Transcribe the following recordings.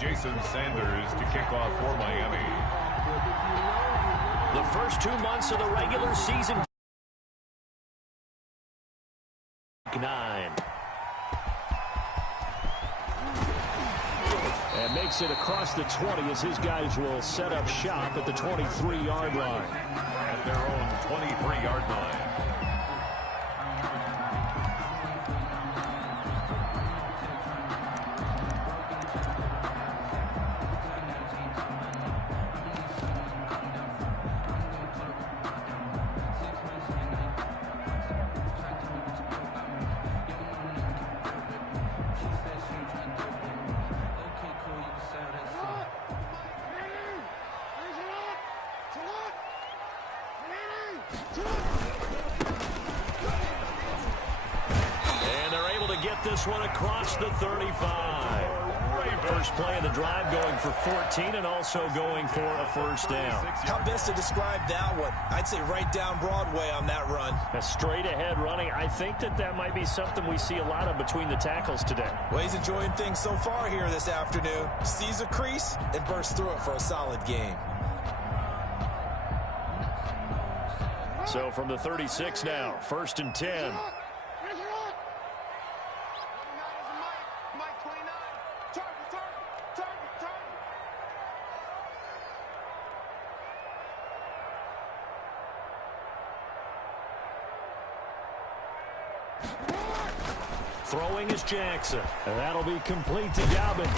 Jason Sanders to kick off for Miami. The first 2 months of the regular season. 9. And makes it across the 20 as his guys will set up shop at the 23-yard line. At their own 23-yard line. This one across the 35. First play of the drive going for 14 and also going for a first down. How best to describe that one? I'd say right down Broadway on that run. A straight ahead running. I think that might be something we see a lot of between the tackles today. Well, he's enjoying things so far here this afternoon. Sees a crease and bursts through it for a solid game. So from the 36 now, 1st and 10. Throwing is Jackson. And that'll be complete to Dobbins.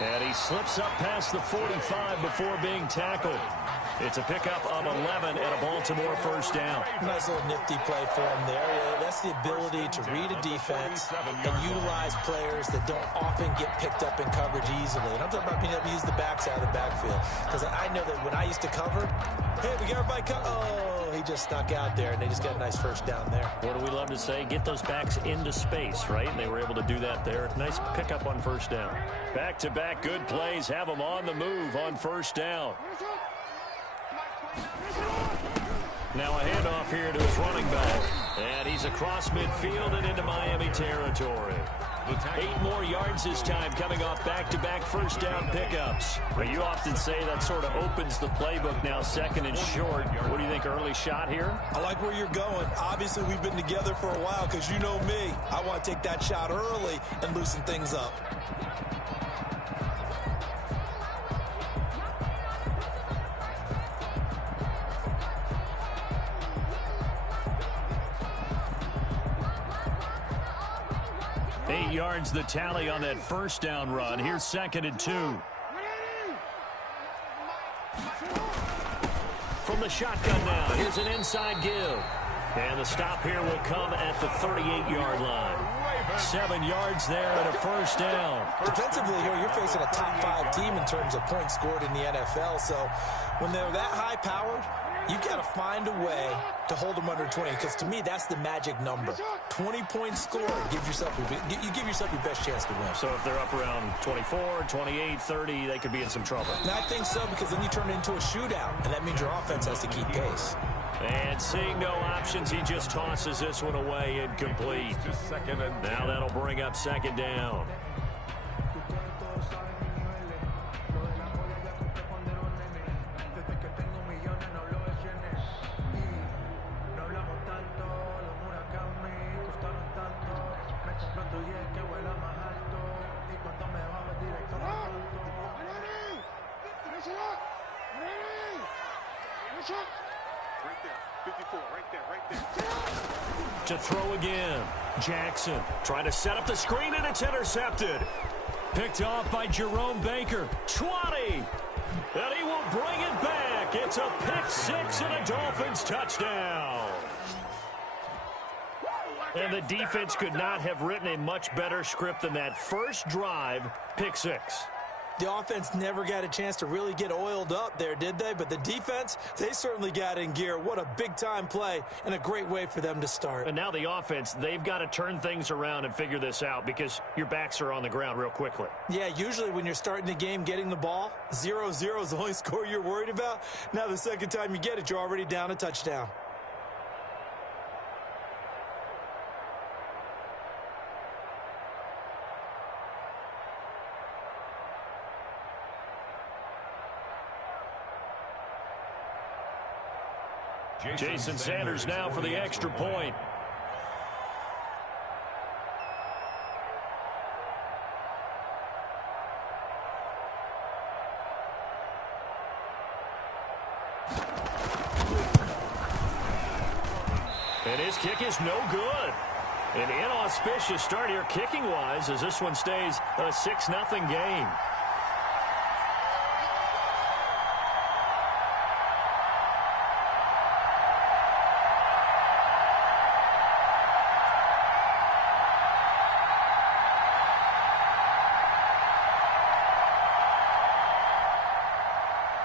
And he slips up past the 45 before being tackled. It's a pickup of 11 and a Baltimore first down. Nice little nifty play for him there. That's the ability to read a defense and utilize players that don't often get picked up in coverage easily. And I'm talking about being able to use the backs out of the backfield. Because I know that when I used to cover, hey, we got everybody covered. Oh, he just snuck out there, and they just got a nice first down there. What do we love to say? Get those backs into space, right? And they were able to do that there. Nice pickup on first down. Back-to-back good plays have them on the move on first down. Now a handoff here to his running back. And he's across midfield and into Miami territory. 8 more yards this time coming off back-to-back first down pickups. But you often say that sort of opens the playbook now, 2nd and short. What do you think, early shot here? I like where you're going. Obviously, we've been together for a while because you know me. I want to take that shot early and loosen things up. Yards the tally on that first down run. Here's 2nd and 2. From the shotgun now, here's an inside give. And the stop here will come at the 38-yard line. 7 yards there and a first down. Defensively here, you're facing a top 5 team in terms of points scored in the NFL. So when they're that high-powered, you've got to find a way to hold them under 20, because to me, that's the magic number. 20 points scored, you give yourself your best chance to win. So if they're up around 24, 28, 30, they could be in some trouble. And I think so, because then you turn it into a shootout, and that means your offense has to keep pace. And seeing no options, he just tosses this one away incomplete. Now that'll bring up 2nd down. To throw again. Jackson trying to set up the screen, and it's intercepted. Picked off by Jerome Baker. 20. And he will bring it back. It's a pick 6 and a Dolphins touchdown. And the defense could not have written a much better script than that first drive, pick 6. The offense never got a chance to really get oiled up there, did they? But the defense, they certainly got in gear. What a big-time play and a great way for them to start. And now the offense, they've got to turn things around and figure this out because your backs are on the ground real quickly. Yeah, usually when you're starting the game getting the ball, 0-0 is the only score you're worried about. Now the second time you get it, you're already down a touchdown. Jason Sanders now for the extra point. And his kick is no good. An inauspicious start here kicking-wise as this one stays a 6-0 game.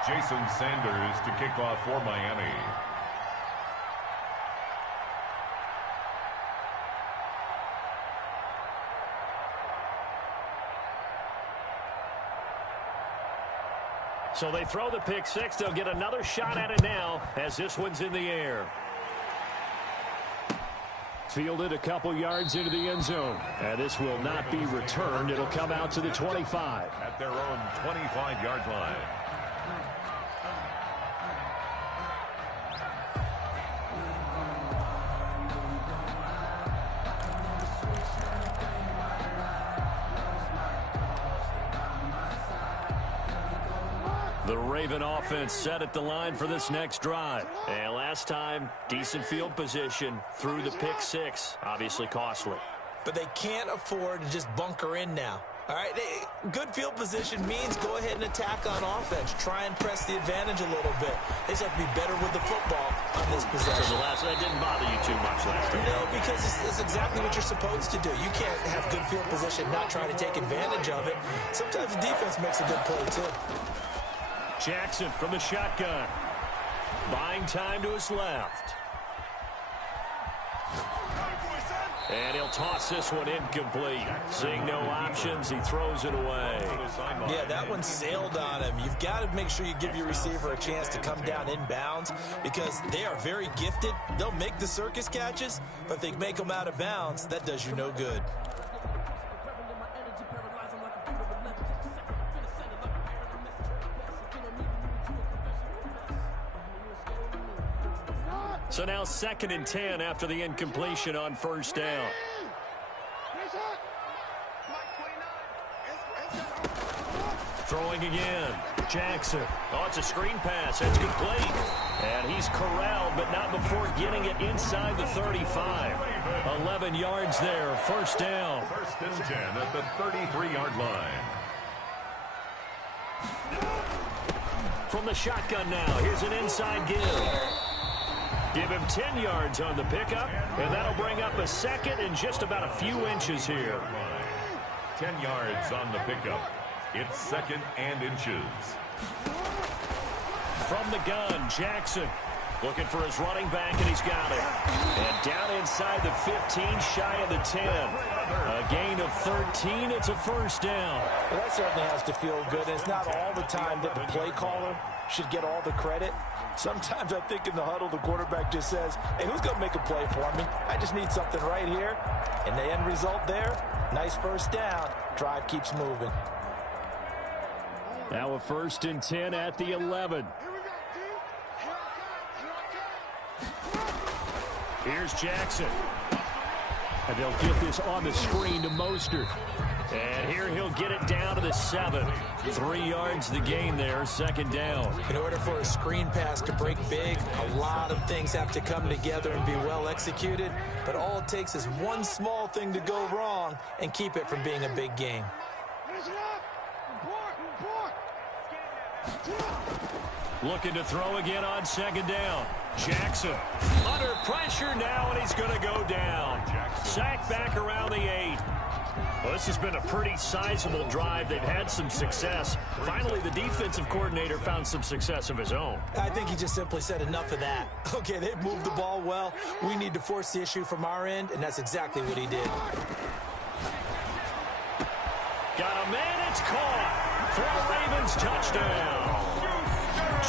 Jason Sanders to kick off for Miami. So they throw the pick six. They'll get another shot at it now as this one's in the air. Fielded a couple yards into the end zone. And this will not be returned. It'll come out to the 25. At their own 25-yard line. The Raven offense set at the line for this next drive. And last time, decent field position through the pick six. Obviously costly. But they can't afford to just bunker in now. All right, good field position means go ahead and attack on offense. Try and press the advantage a little bit. They just have to be better with the football on this possession. So that didn't bother you too much last time. No, because it's exactly what you're supposed to do. You can't have good field position, not try to take advantage of it. Sometimes the defense makes a good play, too. Jackson from the shotgun. Buying time to his left. And he'll toss this one incomplete. Seeing no options, he throws it away. Yeah, that one sailed on him. You've got to make sure you give your receiver a chance to come down inbounds because they are very gifted. They'll make the circus catches, but if they make them out of bounds, that does you no good. So now 2nd and 10 after the incompletion on first down. Throwing again. Jackson. Oh, it's a screen pass. It's complete. And he's corralled, but not before getting it inside the 35. 11 yards there. First down. 1st and 10 at the 33-yard line. From the shotgun now. Here's an inside give. Give him 10 yards on the pickup, and that'll bring up a second and just about a few inches here. 10 yards on the pickup. It's 2nd and inches. From the gun, Jackson looking for his running back, and he's got it. And down inside the 15, shy of the 10. A gain of 13. It's a first down. Well, that certainly has to feel good. And it's not all the time that the play caller should get all the credit. Sometimes I think in the huddle, the quarterback just says, hey, who's going to make a play for me? I just need something right here. And the end result there, nice first down. Drive keeps moving. Now a 1st and 10 at the 11. Here's Jackson. And they'll get this on the screen to Mostert. And here he'll get it down to the 7. 3 yards the gain there, 2nd down. In order for a screen pass to break big, a lot of things have to come together and be well executed. But all it takes is one small thing to go wrong and keep it from being a big game. Looking to throw again on 2nd down. Jackson under pressure now, and he's going to go down. Sacked back around the 8. Well, this has been a pretty sizable drive. They've had some success. Finally, the defensive coordinator found some success of his own. I think he just simply said enough of that. Okay, they've moved the ball well. We need to force the issue from our end, and that's exactly what he did. Got a man, it's caught for a Ravens touchdown.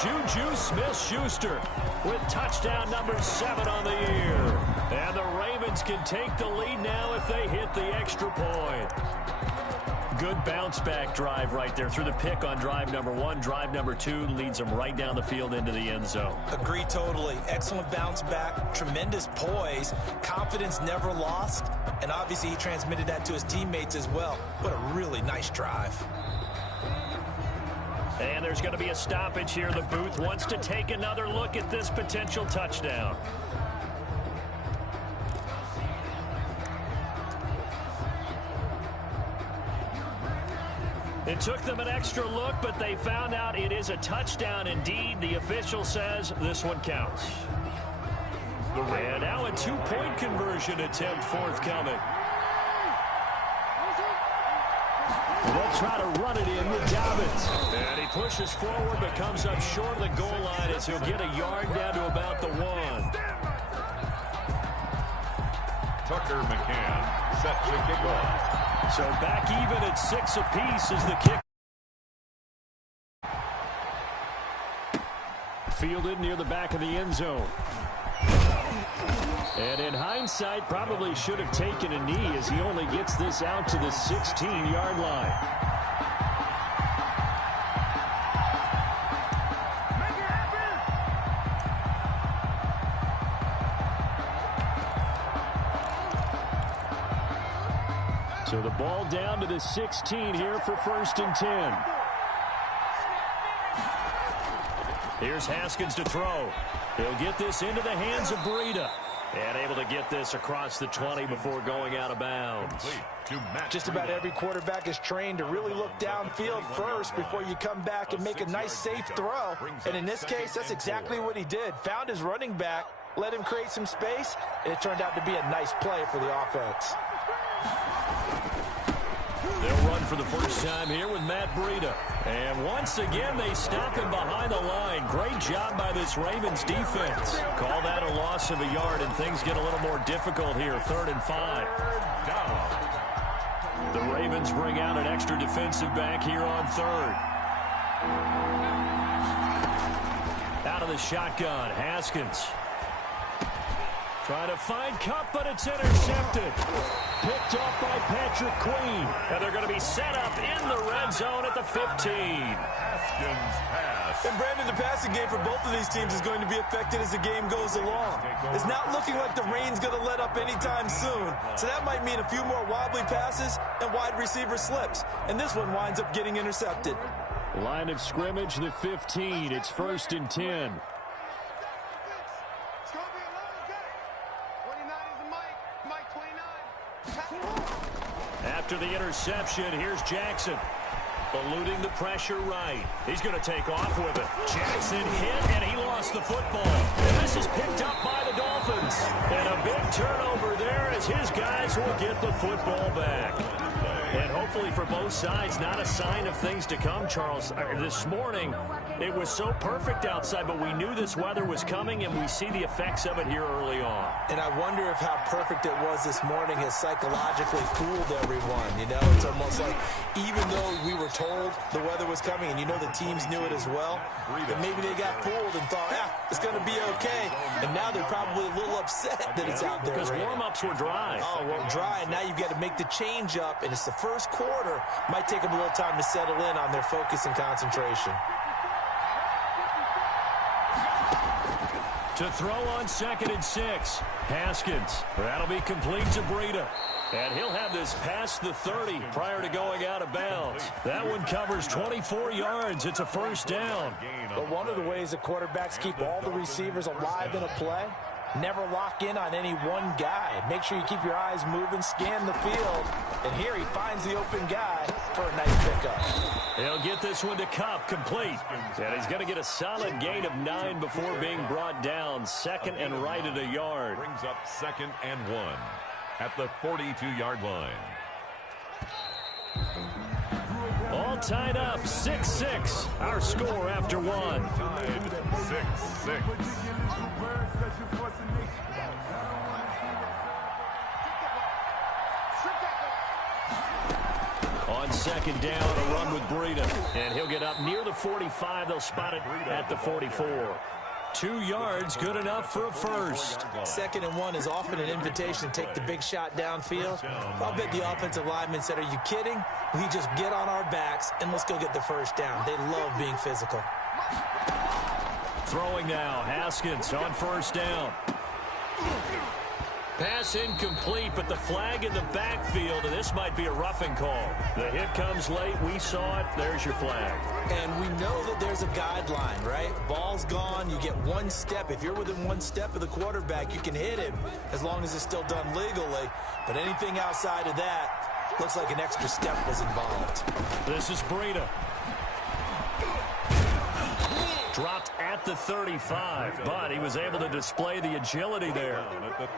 Juju Smith-Schuster with touchdown number 7 on the year. And the Ravens can take the lead now if they hit the extra point. good bounce-back drive right there through the pick on drive number 1. Drive number 2 leads them right down the field into the end zone. Agree totally. Excellent bounce back, tremendous poise, confidence never lost, and obviously he transmitted that to his teammates as well. What a really nice drive. And there's going to be a stoppage here. The booth wants to take another look at this potential touchdown. It took them an extra look, but they found out it is a touchdown indeed. The official says this one counts. And now a two-point conversion attempt forthcoming. They'll try to run it in with Dobbins. And he pushes forward but comes up short of the goal line as he'll get a yard down to about the 1. Tucker McCann set to kick off. So back even at 6 apiece is the kick. Fielded near the back of the end zone. And in hindsight, probably should have taken a knee as he only gets this out to the 16-yard line. So the ball down to the 16 here for 1st and 10. Here's Haskins to throw. He'll get this into the hands of Breida. And able to get this across the 20 before going out of bounds. Just about every quarterback is trained to really look downfield first before you come back and make a nice, safe throw. And in this case, that's exactly what he did. Found his running back, let him create some space, and it turned out to be a nice play for the offense. They'll run for the first time here with Matt Breida. And once again, they stop him behind the line. Great job by this Ravens defense. Call that a loss of a yard, and things get a little more difficult here. 3rd and 5. The Ravens bring out an extra defensive back here on 3rd. Out of the shotgun, Haskins. Trying to find Cup, but it's intercepted. Picked off by Patrick Queen. And they're going to be set up in the red zone at the 15. Haskins pass. And Brandon, the passing game for both of these teams is going to be affected as the game goes along. It's not looking like the rain's going to let up anytime soon. So that might mean a few more wobbly passes and wide receiver slips. And this one winds up getting intercepted. Line of scrimmage, the 15. It's 1st and 10. After the interception, here's Jackson. Eluding the pressure right. He's going to take off with it. Jackson hit, and he lost the football. And this is picked up by the Dolphins. And a big turnover there as his guys will get the football back. And hopefully for both sides, not a sign of things to come, Charles. This morning, it was so perfect outside, but we knew this weather was coming, and we see the effects of it here early on. And I wonder if how perfect it was this morning has psychologically fooled everyone. You know, it's almost like even though we were told the weather was coming, and you know the teams knew it as well, that maybe they got fooled and thought, it's going to be okay. And now they're probably a little upset that it's out there. Because warm-ups were dry. Oh, well, dry, and now you've got to make the change up, and it's the first quarter. Might take them a little time to settle in on their focus and concentration. To throw on 2nd and 6. Haskins. That'll be complete to Breida. And he'll have this past the 30 prior to going out of bounds. That one covers 24 yards. It's a 1st down. But one of the ways that quarterbacks keep all the receivers alive in a play, never lock in on any one guy. Make sure you keep your eyes moving, scan the field. And here he finds the open guy for a nice pickup. He'll get this one to Cup, complete. And he's going to get a solid gain of 9 before being brought down. 2nd and right at a yard. Brings up 2nd and 1 at the 42-yard line. All tied up, 6-6. Our score after 1. Tied 6-6. On 2nd down, a run with Breida. And he'll get up near the 45. They'll spot it at the 44. 2 yards, good enough for a first. 2nd and 1 is often an invitation to take the big shot downfield. I'll bet the offensive lineman said, are you kidding? We just get on our backs and let's go get the first down. They love being physical. Throwing now, Haskins on 1st down. Pass incomplete, but the flag in the backfield, and this might be a roughing call. The hit comes late. We saw it. There's your flag. And we know that there's a guideline, right? Ball's gone. You get 1 step. If you're within 1 step of the quarterback, you can hit him as long as it's still done legally. But anything outside of that, looks like an extra step was involved. This is Breida. Dropped at the 35, but he was able to display the agility there.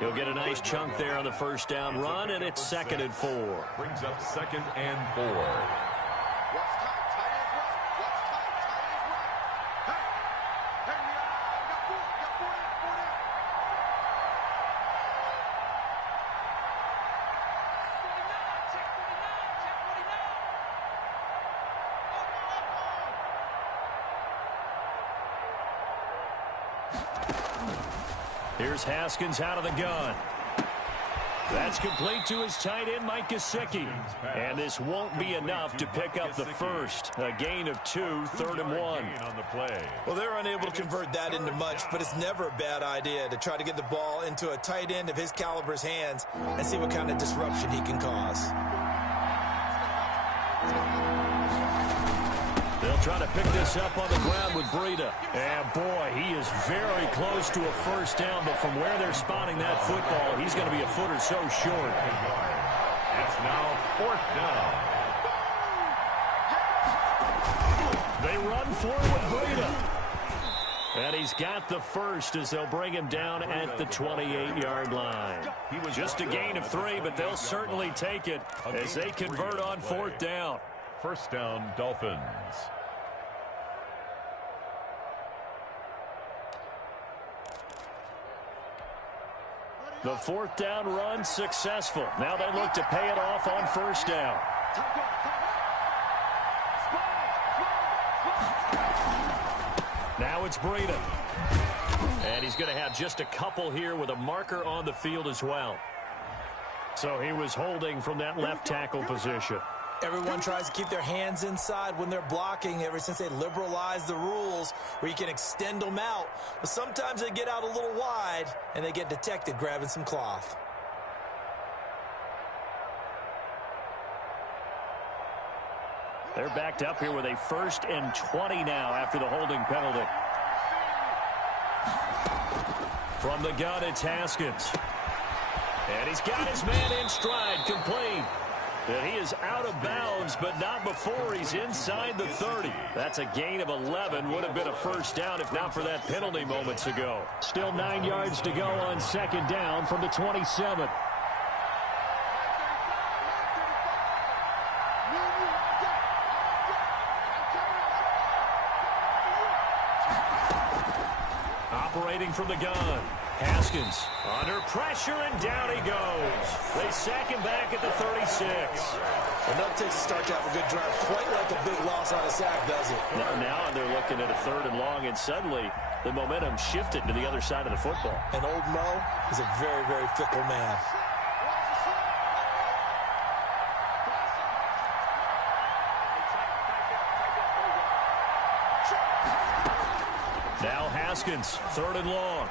He'll get a nice chunk there on the 1st down run, and it's 2nd and 4. Brings up 2nd and 4. Here's Haskins out of the gun. That's complete to his tight end, Mike Gesicki. And this won't be enough to pick up the first. A gain of 2, 3rd and 1. Well, they're unable to convert that into much, but it's never a bad idea to try to get the ball into a tight end of his caliber's hands and see what kind of disruption he can cause. They'll try to pick this up on the ground with Breida. And, boy, he is very close to a 1st down, but from where they're spotting that football, he's going to be a foot or so short. It's now 4th down. They run for it with Breida. And he's got the first as they'll bring him down at the 28-yard line. Just a gain of 3, but they'll certainly take it as they convert on 4th down. 1st down, Dolphins. The 4th down run successful. Now they look to pay it off on 1st down. Now it's Breida. And he's going to have just a couple here with a marker on the field as well. So he was holding from that left tackle position. Everyone tries to keep their hands inside when they're blocking ever since they liberalized the rules where you can extend them out. But sometimes they get out a little wide and they get detected grabbing some cloth. They're backed up here with a 1st and 20 now after the holding penalty. From the gun, it's Haskins. And he's got his man in stride, complete. And he is out of bounds, but not before he's inside the 30. That's a gain of 11. Would have been a 1st down if not for that penalty moments ago. Still 9 yards to go on 2nd down from the 27. Operating from the gun. Haskins under pressure, and down he goes. They sack him back at the 36. Enough takes to start to have a good drive. Quite like a big loss on a sack, does it? Now they're looking at a 3rd and long, and suddenly the momentum shifted to the other side of the football. And old Mo is a very, very fickle man. Now Haskins, 3rd and long.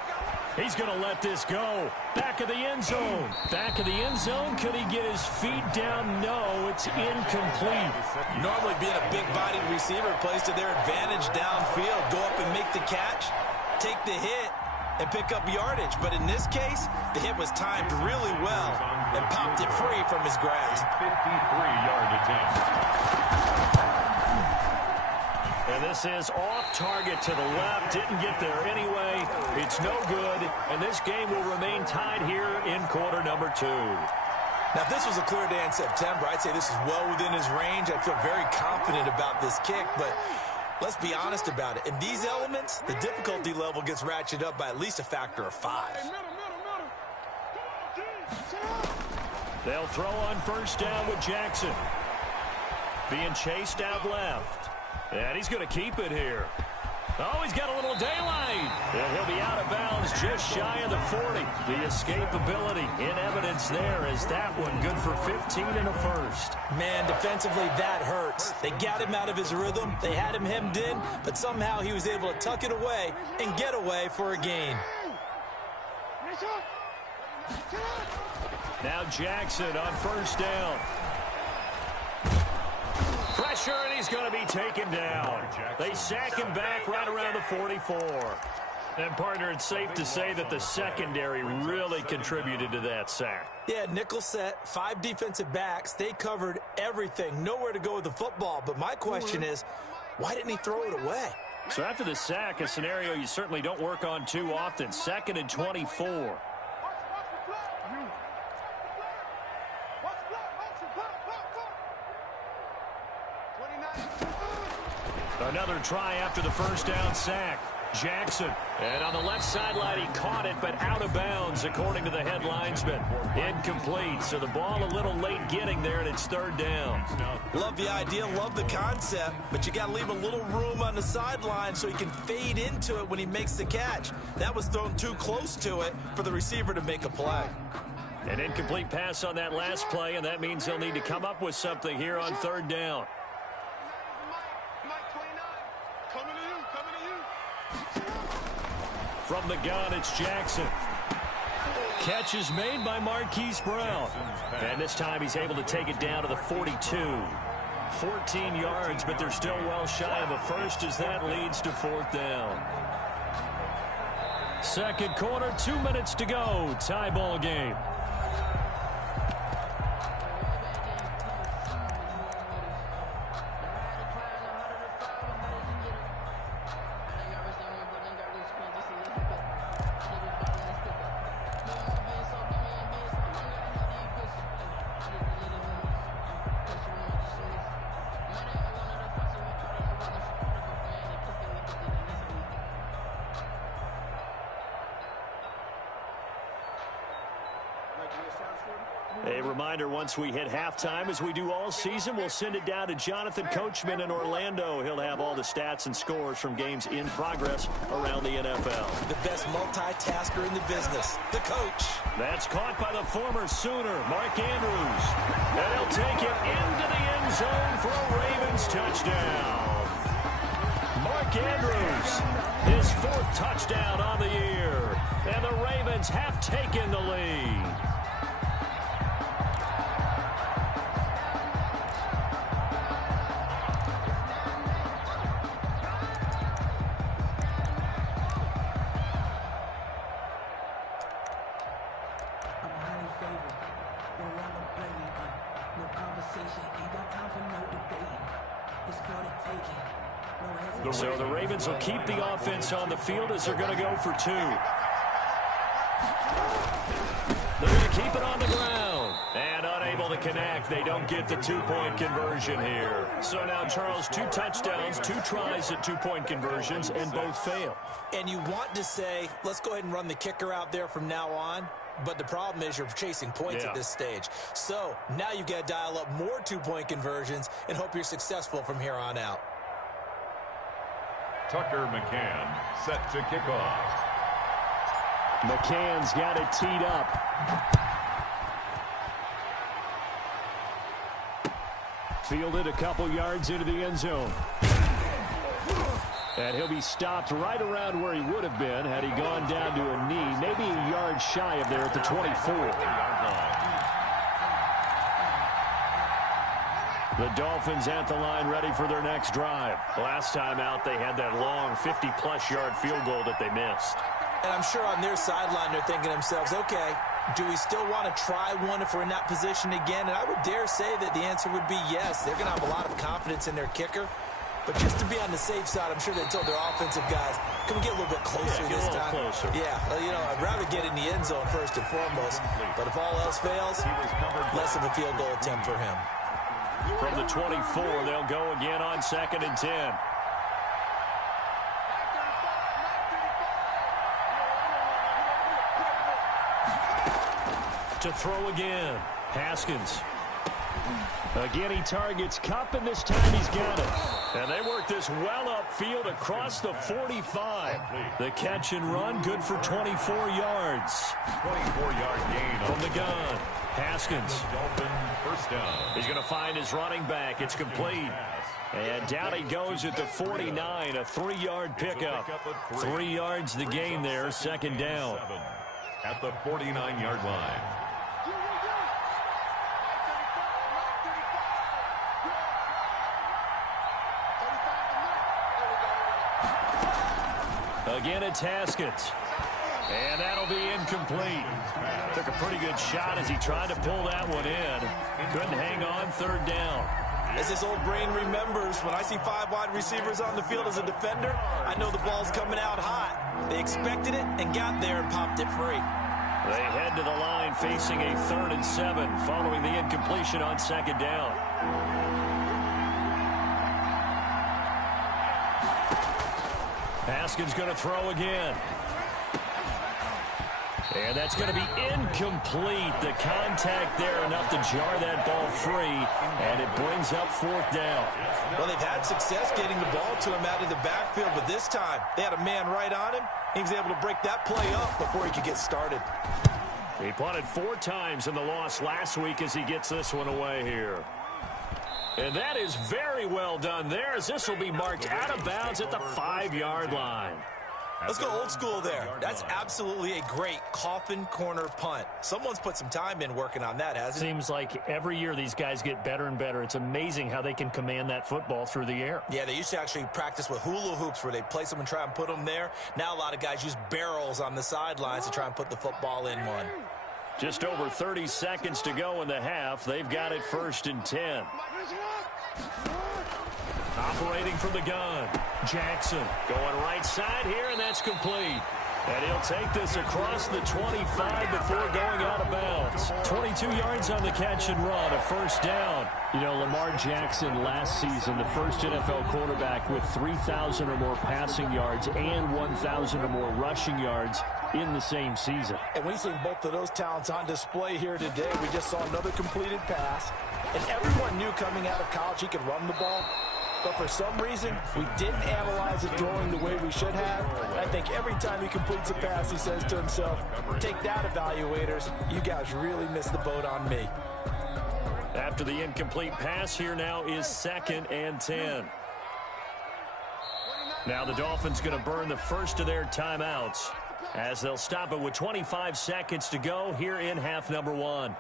He's going to let this go. Back of the end zone. Back of the end zone. Could he get his feet down? No, it's incomplete. Normally being a big-bodied receiver plays to their advantage downfield. Go up and make the catch, take the hit, and pick up yardage. But in this case, the hit was timed really well and popped it free from his grasp. 53-yard attempt. And this is off target to the left. Didn't get there anyway. It's no good. And this game will remain tied here in quarter number 2. Now, if this was a clear day in September, I'd say this is well within his range. I feel very confident about this kick, but let's be honest about it. In these elements, the difficulty level gets ratcheted up by at least a factor of 5. They'll throw on 1st down with Jackson. Being chased out left. And he's going to keep it here. Oh, he's got a little daylight. And he'll be out of bounds just shy of the 40. The escapability in evidence there as that one good for 15 and a first. Man, defensively, that hurts. They got him out of his rhythm. They had him hemmed in, but somehow he was able to tuck it away and get away for a gain. Now Jackson on first down. Pressure, and he's going to be taken down. They sack him back right around the 44. And, partner, it's safe to say that the secondary really contributed to that sack. Yeah, nickel set, 5 defensive backs. They covered everything. Nowhere to go with the football. But my question is, why didn't he throw it away? So after the sack, a scenario you certainly don't work on too often. 2nd and 24. Another try after the first down sack. Jackson. And on the left sideline, he caught it, but out of bounds, according to the head linesman. Incomplete. So the ball a little late getting there, and it's 3rd down. Love the idea, love the concept, but you got to leave a little room on the sideline so he can fade into it when he makes the catch. That was thrown too close to it for the receiver to make a play. An incomplete pass on that last play, and that means they'll need to come up with something here on 3rd down. From the gun, it's Jackson. Catch is made by Marquise Brown. And this time he's able to take it down to the 42. 14 yards, but they're still well shy of a first as that leads to 4th down. 2nd quarter, 2 minutes to go. Tie ball game. A reminder, once we hit halftime, as we do all season, we'll send it down to Jonathan Coachman in Orlando. He'll have all the stats and scores from games in progress around the NFL. The best multitasker in the business, the coach. That's caught by the former Sooner, Mark Andrews. And he'll take it into the end zone for a Ravens touchdown. Mark Andrews, his 4th touchdown on the year. And the Ravens have taken the lead. So the Ravens will keep the offense on the field as they're going to go for 2. They're going to keep it on the ground. And unable to connect. They don't get the 2-point conversion here. So now, Charles, 2 touchdowns, 2 tries at 2-point conversions, and both fail. And you want to say, let's go ahead and run the kicker out there from now on. But the problem is you're chasing points at this stage. So now you've got to dial up more 2-point conversions and hope you're successful from here on out. Tucker McCann set to kick off. McCann's got it teed up. Fielded a couple yards into the end zone. And he'll be stopped right around where he would have been had he gone down to a knee, maybe a yard shy of there at the 24. The Dolphins at the line ready for their next drive. Last time out, they had that long 50-plus yard field goal that they missed. And I'm sure on their sideline they're thinking to themselves, okay, do we still want to try one if we're in that position again? And I would dare say that the answer would be yes. They're going to have a lot of confidence in their kicker. But just to be on the safe side, I'm sure they told their offensive guys, can we get a little bit closer this time? Closer. Yeah, well, you know, I'd rather get in the end zone first and foremost. But if all else fails, less of a field goal attempt for him. From the 24, they'll go again on 2nd and 10. To throw again, Haskins. Again, he targets Kupp, and this time he's got it. And they work this goes well upfield across the 45. The catch and run, good for 24 yards. 24-yard gain from the gun. Haskins. First down. He's going to find his running back. It's complete. And down he goes at the 49, a 3-yard pickup. 3 yards the gain there, second down. At the 49-yard line. Again, it's Haskins. And that'll be incomplete. Took a pretty good shot as he tried to pull that one in. Couldn't hang on, third down. As this old brain remembers, when I see 5 wide receivers on the field as a defender, I know the ball's coming out hot. They expected it and got there and popped it free. They head to the line facing a 3rd and 7 following the incompletion on second down. Haskins going to throw again. And that's going to be incomplete. The contact there enough to jar that ball free, and it brings up 4th down. Well, they've had success getting the ball to him out of the backfield, but this time they had a man right on him. He was able to break that play up before he could get started. He punted 4 times in the loss last week as he gets this one away here. And that is very well done there, as this will be marked out of bounds at the 5-yard line. Let's go old school there. That's absolutely a great coffin corner punt. Someone's put some time in working on that, hasn't it? Seems like every year these guys get better and better. It's amazing how they can command that football through the air. Yeah, they used to actually practice with hula hoops where they place them and try and put them there. Now a lot of guys use barrels on the sidelines to try and put the football in one. Just over 30 seconds to go in the half. They've got it 1st and 10. Operating from the gun. Jackson going right side here, and that's complete. And he'll take this across the 25 before going out of bounds. 22 yards on the catch and run, a 1st down. You know, Lamar Jackson last season, the first NFL quarterback with 3,000 or more passing yards and 1,000 or more rushing yards in the same season. And we've seen both of those talents on display here today. We just saw another completed pass. And everyone knew coming out of college he could run the ball. But for some reason, we didn't analyze his throwing the way we should have. And I think every time he completes a pass, he says to himself, take that, evaluators. You guys really missed the boat on me. After the incomplete pass, here now is 2nd and 10. Now the Dolphins going to burn the first of their timeouts as they'll stop it with 25 seconds to go here in half number 1.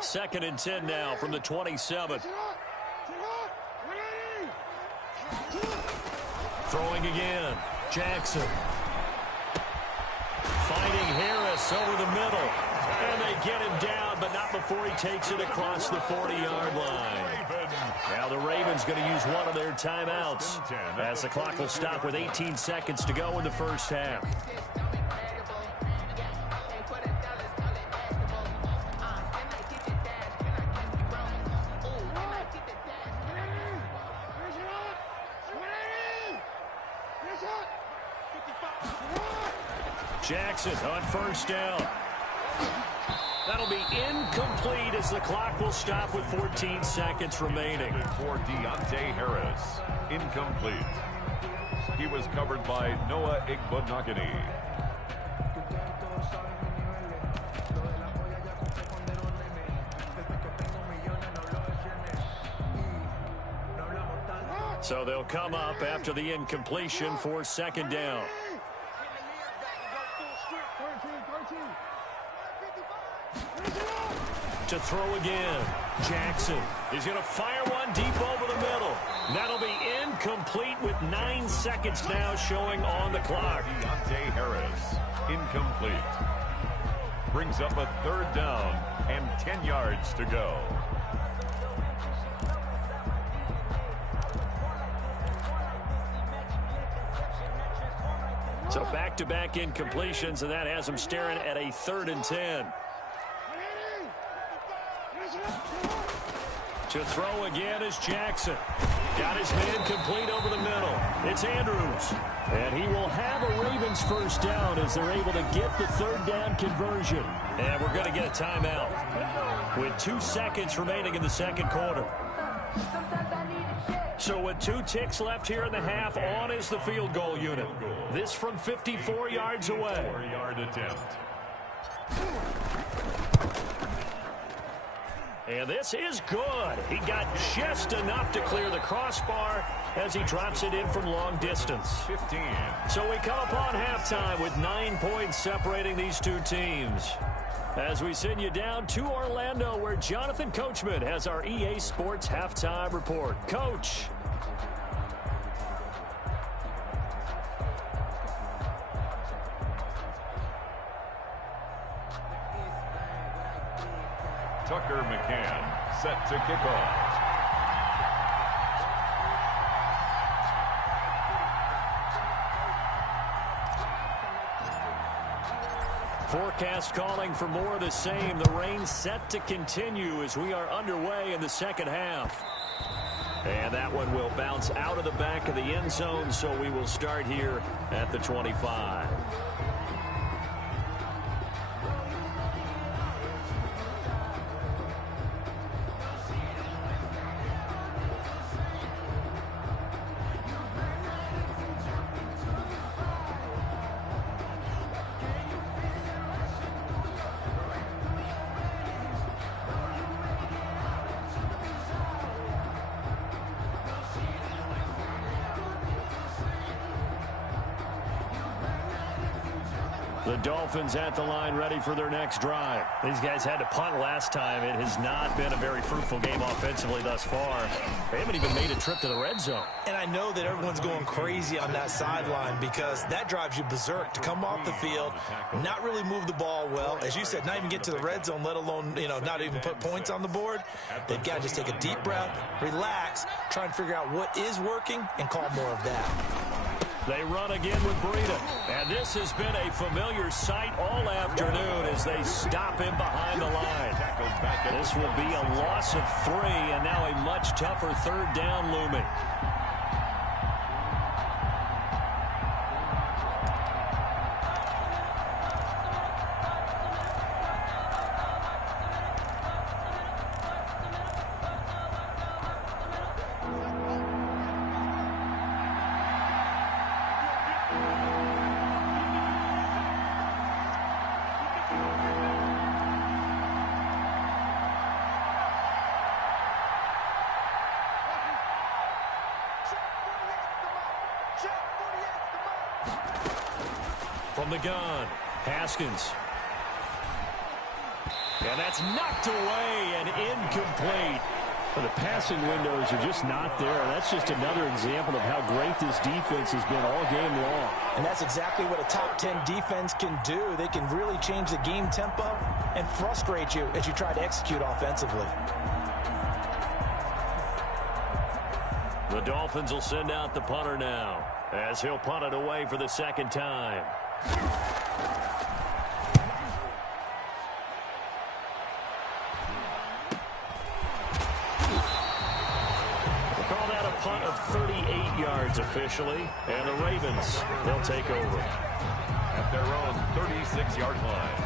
2nd and 10 now from the 27. Throwing again. Jackson. Finding Harris over the middle. And they get him down, but not before he takes it across the 40-yard line. Now the Ravens going to use one of their timeouts as the clock will stop with 18 seconds to go in the first half. Jackson on 1st down. That'll be incomplete as the clock will stop with 14 seconds remaining. For Deontay Harris, incomplete. He was covered by Noah Igbenogany. So they'll come up after the incompletion for 2nd down. To throw again. Jackson. He's going to fire one deep over the middle. That'll be incomplete with 9 seconds now showing on the clock. Deontay Harris, incomplete. Brings up a 3rd down and 10 yards to go. So back-to-back incompletions, and that has him staring at a 3rd and 10. To throw again is Jackson. Got his man complete over the middle. It's Andrews. And he will have a Ravens 1st down as they're able to get the 3rd down conversion. And we're going to get a timeout with 2 seconds remaining in the second quarter. So with 2 ticks left here in the half, on is the field goal unit. This from 54 yards away. 4-yard attempt. And this is good. He got just enough to clear the crossbar as he drops it in from long distance. 15. So we come upon halftime with 9 points separating these two teams. As we send you down to Orlando, where Jonathan Coachman has our EA Sports halftime report. Coach. Tucker McCann set to kick off. Forecast calling for more of the same. The rain set to continue as we are underway in the second half. And that one will bounce out of the back of the end zone, so we will start here at the 25. The Dolphins at the line, ready for their next drive. These guys had to punt last time. It has not been a very fruitful game offensively thus far. They haven't even made a trip to the red zone. And I know that everyone's going crazy on that sideline because that drives you berserk to come off the field, not really move the ball well. As you said, not even get to the red zone, let alone, not even put points on the board. They've got to just take a deep breath, relax, try and figure out what is working and call more of that. They run again with Breida. And this has been a familiar sight all afternoon as they stop him behind the line. This will be a loss of 3, and now a much tougher third down looming. From the gun, Haskins. And that's knocked away and incomplete. Well, the passing windows are just not there. That's just another example of how great this defense has been all game long. And that's exactly what a top 10 defense can do. They can really change the game tempo and frustrate you as you try to execute offensively. The Dolphins will send out the punter now as he'll punt it away for the second time. We'll call that a punt of 38 yards officially, and the Ravens, they'll take over At their own 36-yard line.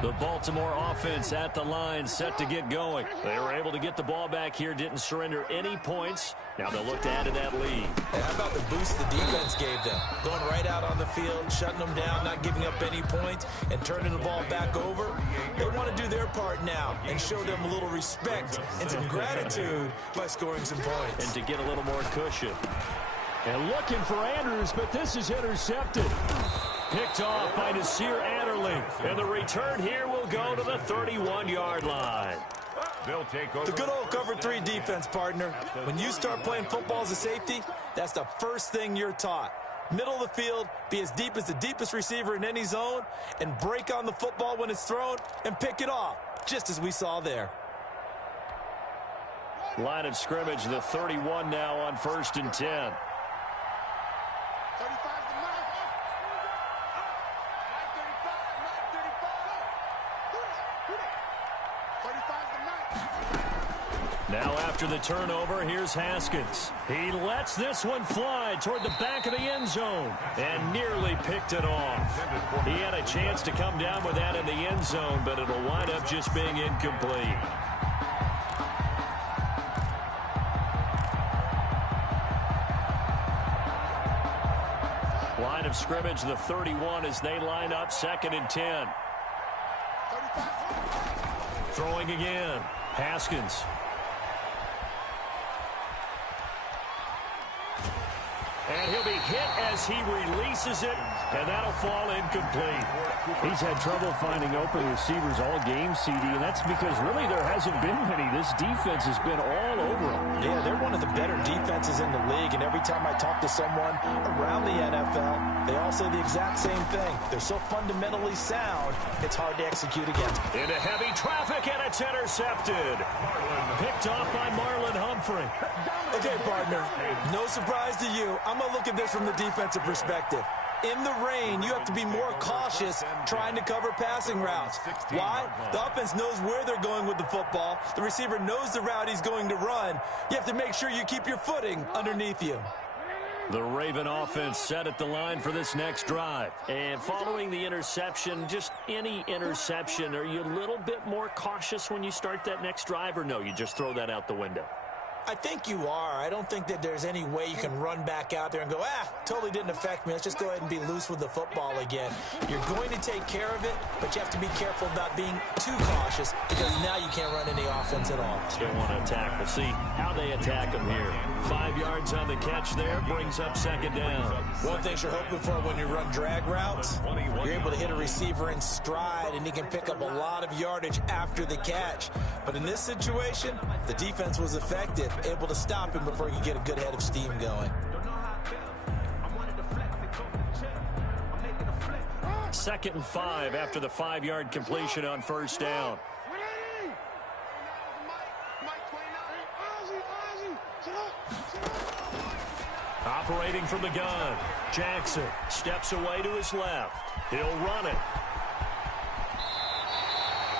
The Baltimore offense at the line, set to get going. They were able to get the ball back here, didn't surrender any points. Now they'll look to add to that lead. And how about the boost the defense gave them? Going right out on the field, shutting them down, not giving up any points, and turning the ball back over. They want to do their part now and show them a little respect and some gratitude by scoring some points. And to get a little more cushion. And looking for Andrews, but this is intercepted. Picked off by Nasir Adderley. And the return here will go to the 31-yard line. They'll take over. The good old cover 3 defense, partner. When you start playing football as a safety, that's the first thing you're taught. Middle of the field, be as deep as the deepest receiver in any zone, and break on the football when it's thrown and pick it off, just as we saw there. Line of scrimmage, the 31 now on 1st and 10. Now after the turnover, here's Haskins. He lets this one fly toward the back of the end zone and nearly picked it off. He had a chance to come down with that in the end zone, but it'll wind up just being incomplete. Line of scrimmage, the 31 as they line up 2nd and 10. Throwing again. Haskins. And he'll be hit as he releases it, and that'll fall incomplete. He's had trouble finding open receivers all game, CD, and that's because really there hasn't been many. This defense has been all over them. Yeah, they're one of the better defenses in the league, and every time I talk to someone around the NFL, they all say the exact same thing. They're so fundamentally sound, it's hard to execute against. Into heavy traffic, and it's intercepted. Picked off by Marlon Humphrey. Okay, partner, no surprise to you. I'm going to look at this from the defensive perspective. In the rain, you have to be more cautious trying to cover passing routes. Why? The offense knows where they're going with the football. The receiver knows the route he's going to run. You have to make sure you keep your footing underneath you. The Raven offense set at the line for this next drive. And following the interception, just any interception, are you a little bit more cautious when you start that next drive, or no, you just throw that out the window? I think you are. I don't think that there's any way you can run back out there and go, totally didn't affect me. Let's just go ahead and be loose with the football again. You're going to take care of it, but you have to be careful about being too cautious because now you can't run any offense at all. Still want to attack. We'll see how they attack them here. 5 yards on the catch there, brings up 2nd down. One thing you're hoping for when you run drag routes, you're able to hit a receiver in stride, and he can pick up a lot of yardage after the catch. But in this situation, the defense was effective, able to stop him before he could get a good head of steam going. 2nd and 5 after the 5-yard completion on 1st down. Operating from the gun, Jackson steps away to his left. He'll run it.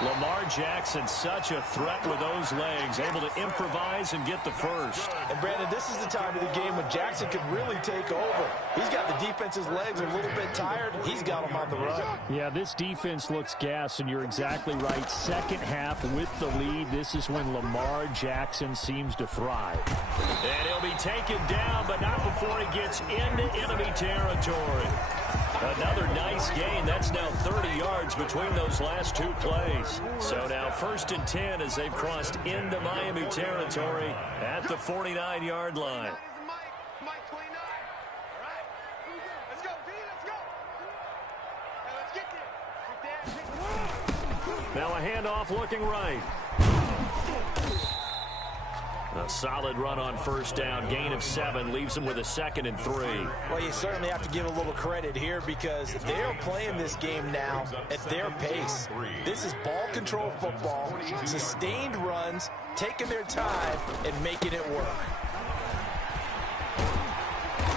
Lamar Jackson, such a threat with those legs, able to improvise and get the first. And Brandon, this is the time of the game when Jackson could really take over. He's got the defense's legs a little bit tired. He's got them on the run. Yeah, this defense looks gassed, and you're exactly right. 2nd half with the lead, this is when Lamar Jackson seems to thrive. And he'll be taken down, but not before he gets into enemy territory. Another nice gain. That's now 30 yards between those last 2 plays. So now 1st and 10 as they've crossed into Miami territory at the 49-yard line. Now a handoff looking right. A solid run on 1st down. Gain of 7 leaves them with a 2nd and 3. Well, you certainly have to give a little credit here because they are playing this game now at their pace. This is ball control football, sustained runs, taking their time, and making it work.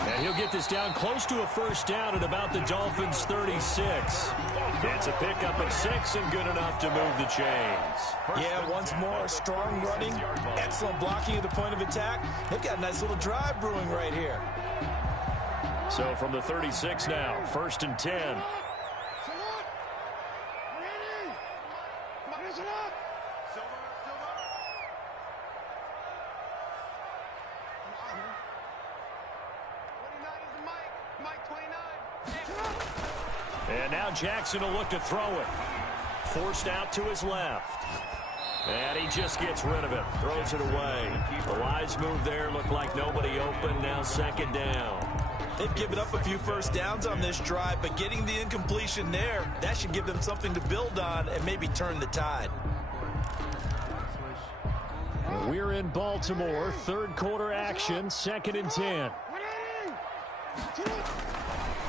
And he'll get this down close to a 1st down at about the Dolphins' 36. It's a pickup of 6 and good enough to move the chains. Yeah, once more, strong running, excellent blocking at the point of attack. They've got a nice little drive brewing right here. So from the 36 now, 1st and 10. And now Jackson will look to throw it. Forced out to his left. And he just gets rid of it. Throws it away. The wise move there. Looked like nobody open. Now 2nd down. They've given up a few 1st downs on this drive, but getting the incompletion there, that should give them something to build on and maybe turn the tide. We're in Baltimore. 3rd quarter action. 2nd and 10.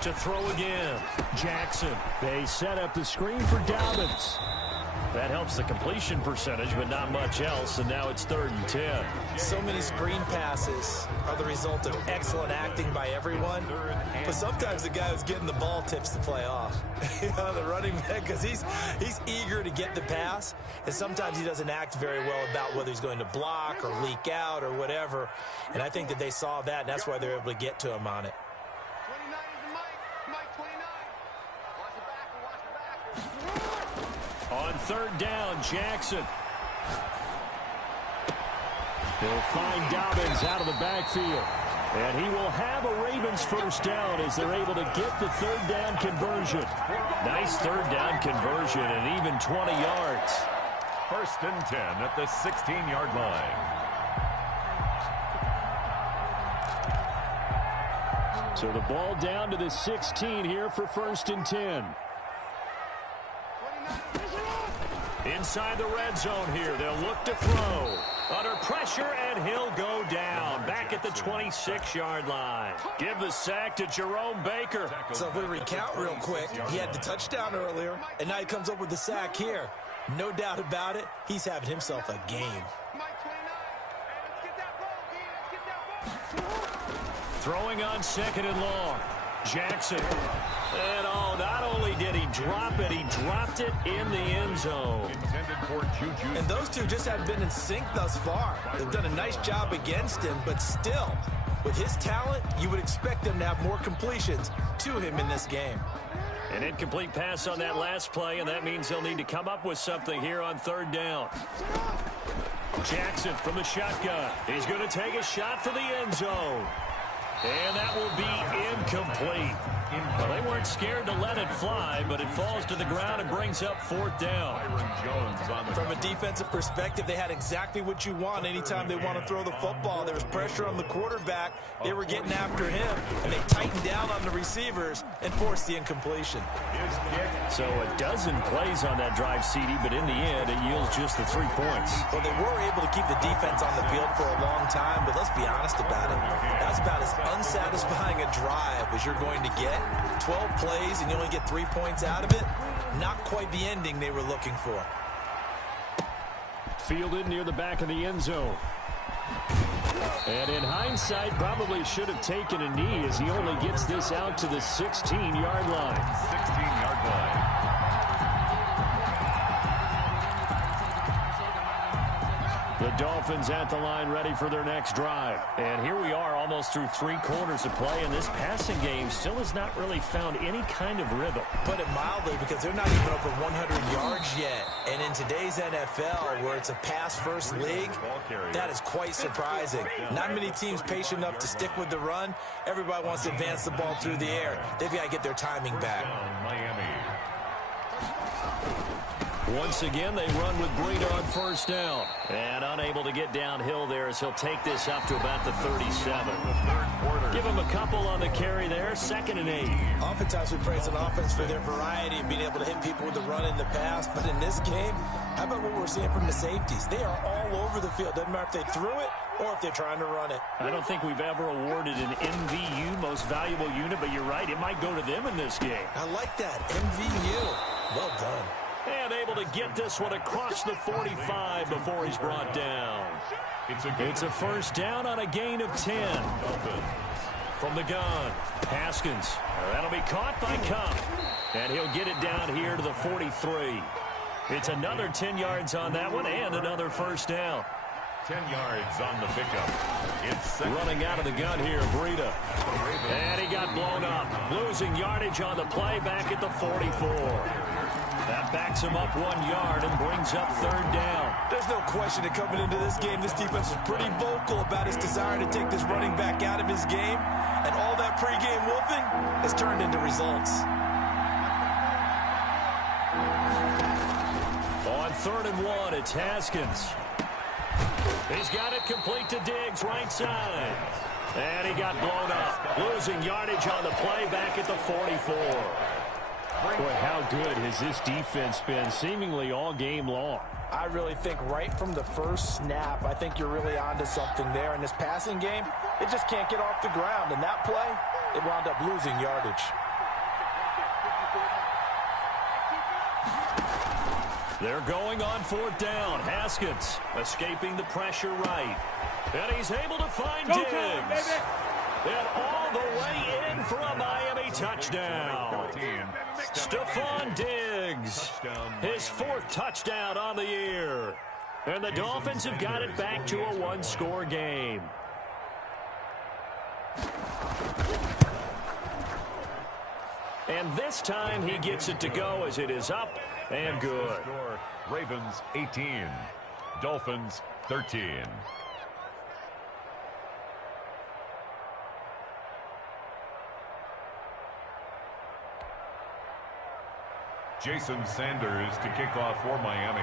To throw again. Jackson. They set up the screen for Dobbins. That helps the completion percentage, but not much else, and now it's 3rd and 10. So many screen passes are the result of excellent acting by everyone, but sometimes the guy who's getting the ball tips the play off. The running back, because he's eager to get the pass, and sometimes he doesn't act very well about whether he's going to block or leak out or whatever, and I think that they saw that, and that's why they're able to get to him on it. 29 is the Mike 29. Watch the back. On 3rd down, Jackson. He'll find Dobbins out of the backfield. And he will have a Ravens first down as they're able to get the 3rd down conversion. Nice 3rd down conversion and even 20 yards. 1st and 10 at the 16-yard line. So the ball down to the 16 here for 1st and 10. Inside the red zone here, they'll look to throw. Under pressure, and he'll go down. Back at the 26-yard line. Give the sack to Jerome Baker. So if we recount real quick, he had the touchdown earlier, and now he comes up with the sack here. No doubt about it, he's having himself a game. Throwing on 2nd and long. Jackson. And not only did he drop it, he dropped it in the end zone. And those two just haven't been in sync thus far. They've done a nice job against him, but still, with his talent, you would expect them to have more completions to him in this game. An incomplete pass on that last play, and that means he'll need to come up with something here on 3rd down. Jackson from the shotgun. He's going to take a shot for the end zone. And that will be incomplete. Well, they weren't scared to let it fly, but it falls to the ground and brings up 4th down. From a defensive perspective, they had exactly what you want anytime they want to throw the football. There was pressure on the quarterback. They were getting after him, and they tightened down on the receivers and forced the incompletion. So a dozen plays on that drive, CD, but in the end, it yields just the 3 points. Well, they were able to keep the defense on the field for a long time, but let's be honest about it. That's about as unsatisfying a drive as you're going to get. 12 plays and you only get 3 points out of it. Not quite the ending they were looking for. Fielded near the back of the end zone. And in hindsight, probably should have taken a knee as he only gets this out to the 16-yard line. 16-yard line. The Dolphins at the line ready for their next drive. And here we are almost through 3 quarters of play, and this passing game still has not really found any kind of rhythm. Put it mildly, because they're not even over 100 yards yet. And in today's NFL, where it's a pass-first league, that is quite surprising. Not many teams patient enough to stick with the run. Everybody wants to advance the ball through the air. They've got to get their timing back. Once again, they run with Breida on 1st down. And unable to get downhill there as he'll take this up to about the 37. Give him a couple on the carry there. 2nd and 8. Oftentimes we praise an offense for their variety and being able to hit people with the run in the pass. But in this game, how about what we're seeing from the safeties? They are all over the field. Doesn't matter if they threw it or if they're trying to run it. I don't think we've ever awarded an MVU, most valuable unit, but you're right. It might go to them in this game. I like that. MVU. Well done. And able to get this one across the 45 before he's brought down. It's a 1st down on a gain of 10. From the gun, Haskins. That'll be caught by Cup. And he'll get it down here to the 43. It's another 10 yards on that one and another 1st down. 10 yards on the pickup. It's running out of the gun here, Breida. And he got blown up. Losing yardage on the play back at the 44. That backs him up 1 yard and brings up 3rd down. There's no question that coming into this game, this defense was pretty vocal about his desire to take this running back out of his game. And all that pregame wolfing has turned into results. On 3rd and 1, it's Haskins. He's got it complete to Diggs, right side. And he got blown up. Losing yardage on the play back at the 44. Boy, how good has this defense been seemingly all game long? I really think right from the first snap, I think you're really onto something there. In this passing game, it just can't get off the ground. And that play, it wound up losing yardage. They're going on 4th down. Haskins escaping the pressure right. And he's able to find Diggs. And all the way in for a Miami touchdown. Stephon Diggs, his 4th touchdown on the year. And the Dolphins have got it back to a one-score game. And this time he gets it to go as it is up and good. Ravens 18, Dolphins 13. Jason Sanders to kick off for Miami.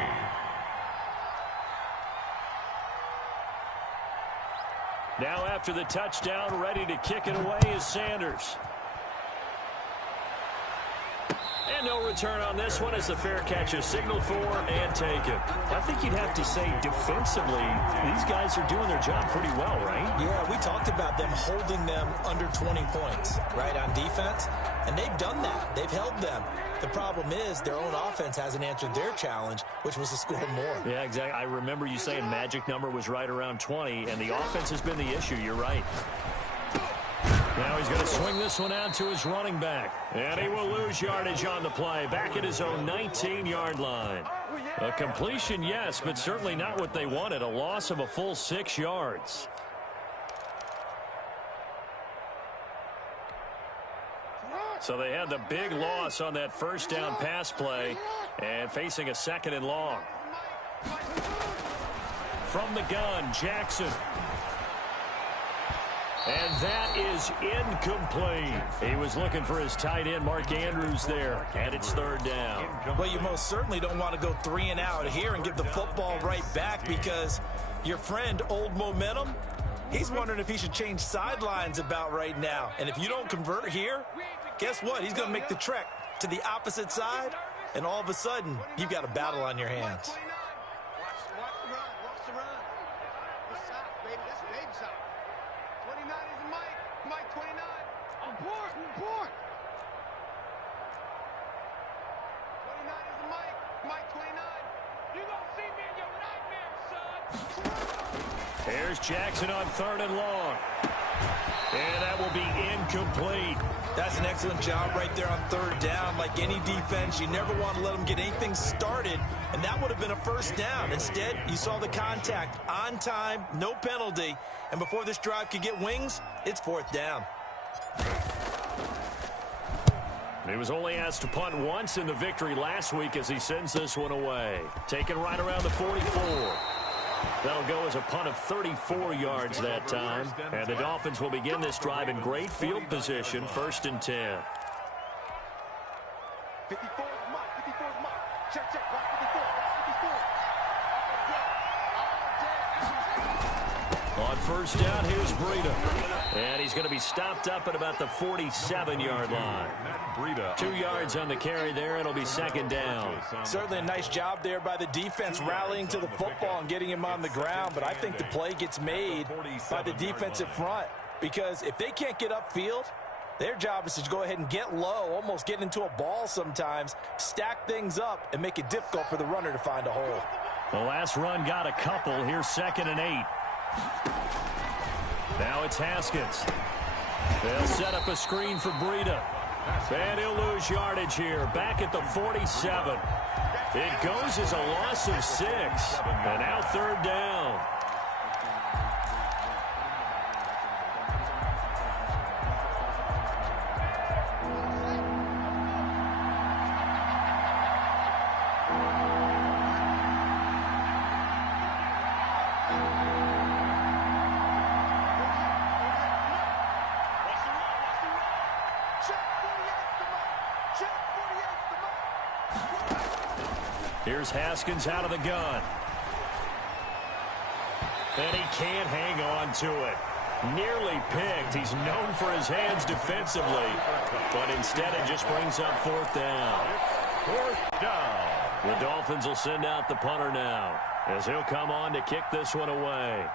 Now after the touchdown, ready to kick it away is Sanders. And no return on this one as the fair catch is signaled for and taken. I think you'd have to say defensively, these guys are doing their job pretty well, right? Yeah, we talked about them holding them under 20 points, right, on defense. And they've done that. They've held them. The problem is their own offense hasn't answered their challenge, which was to score more. Yeah, exactly. I remember you saying magic number was right around 20, and the offense has been the issue. You're right. Now he's going to swing this one out to his running back. And he will lose yardage on the play. Back at his own 19-yard line. A completion, yes, but certainly not what they wanted. A loss of a full 6 yards. So they had the big loss on that first down pass play and facing a 2nd and long. From the gun, Jackson. And that is incomplete. He was looking for his tight end, Mark Andrews, there. And it's 3rd down. Well, you most certainly don't want to go 3 and out here and give the football right back because your friend, Old Momentum, he's wondering if he should change sidelines about right now. And if you don't convert here, guess what? He's going to make the trek to the opposite side, and all of a sudden, you've got a battle on your hands. Watch the run. This side, baby. That's baby side. 29 is Mike. Mike 29. On board. 29 is Mike. Mike 29. You gonna see me in your nightmares, son. Here's Jackson on 3rd and long. And that will be incomplete. That's an excellent job right there on 3rd down. Like any defense, you never want to let them get anything started, and that would have been a 1st down. Instead, you saw the contact on time, no penalty, and before this drive could get wings, it's 4th down. He was only asked to punt once in the victory last week as he sends this one away. Taken right around the 44. That'll go as a punt of 34 yards that time. And the Dolphins will begin this drive in great field position, 1st and 10. 54 is Mike. 54 is Mike. Check. Right 54. On 1st down, here's Breida. And he's going to be stopped up at about the 47-yard line. 2 yards on the carry there. It'll be 2nd down. Certainly a nice job there by the defense rallying to the football and getting him on the ground, but I think the play gets made by the defensive front because if they can't get upfield, their job is to go ahead and get low, almost get into a ball sometimes, stack things up, and make it difficult for the runner to find a hole. The last run got a couple. Here's 2nd and 8. Now it's Haskins. They'll set up a screen for Breida. And he'll lose yardage here. Back at the 47. It goes as a loss of 6. And now 3rd down. Here's Haskins out of the gun. And he can't hang on to it. Nearly picked. He's known for his hands defensively. But instead it just brings up 4th down. 4th down. The Dolphins will send out the punter now as he'll come on to kick this one away.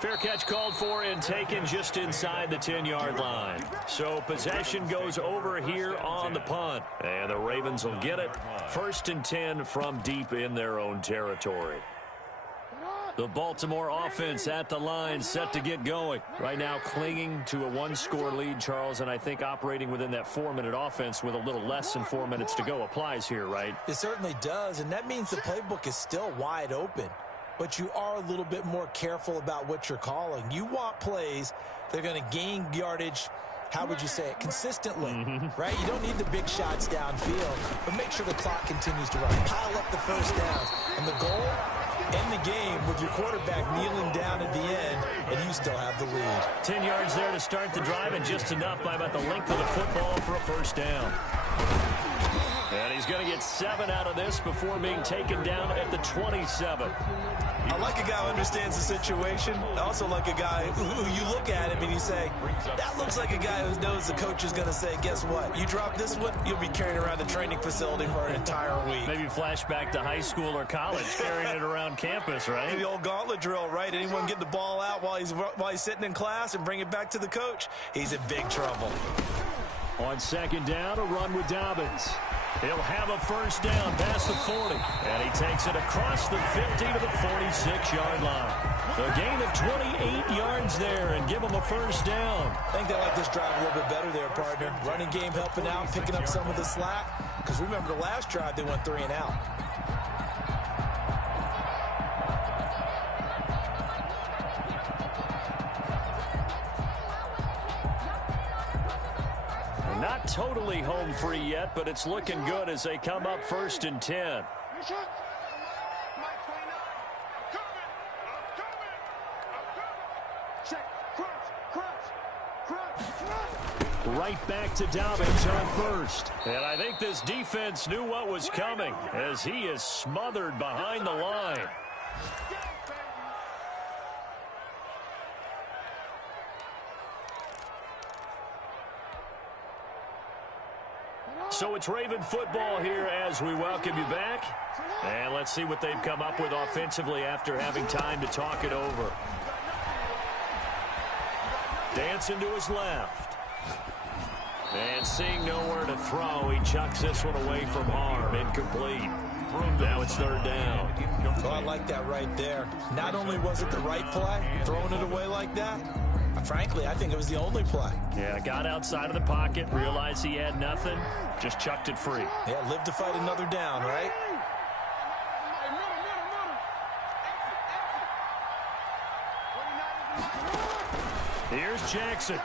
Fair catch called for and taken just inside the 10-yard line. So possession goes over here on the punt. And the Ravens will get it. 1st and 10 from deep in their own territory. The Baltimore offense at the line, set to get going. Right now clinging to a one-score lead, Charles, and I think operating within that 4-minute offense with a little less than 4 minutes to go applies here, right? It certainly does, and that means the playbook is still wide open. But you are a little bit more careful about what you're calling. You want plays that are going to gain yardage, how would you say it, consistently, right? You don't need the big shots downfield, but make sure the clock continues to run. Pile up the first downs. And the goal, end the game with your quarterback kneeling down at the end, and you still have the lead. 10 yards there to start the drive, and just enough by about the length of the football for a first down. And he's going to get 7 out of this before being taken down at the 27. I like a guy who understands the situation. I also like a guy who you look at him and you say, that looks like a guy who knows the coach is going to say, guess what? You drop this one, you'll be carrying around the training facility for an entire week. Maybe flashback to high school or college, carrying it around campus, right? The old gauntlet drill, right? Anyone get the ball out while he's sitting in class and bring it back to the coach? He's in big trouble. On 2nd down, a run with Dobbins. He'll have a first down past the 40. And he takes it across the 50 to the 46-yard line. A gain of 28 yards there and give him a first down. I think they like this drive a little bit better there, partner. Running game helping out, picking up some of the slack. Because remember, the last drive, they went 3 and out. Not totally home free yet, but it's looking good as they come up 1st and 10. Right back to Dobbins on 1st. And I think this defense knew what was coming as he is smothered behind the line. So it's Raven football here as we welcome you back. And let's see what they've come up with offensively after having time to talk it over. Dancing to his left. And seeing nowhere to throw, he chucks this one away from harm. Incomplete. Now it's 3rd down. Oh, I like that right there. Not only was it the right play, throwing it away like that, frankly, I think it was the only play. Yeah, got outside of the pocket, realized he had nothing, just chucked it free. Yeah, live to fight another down, right? Here's Jackson.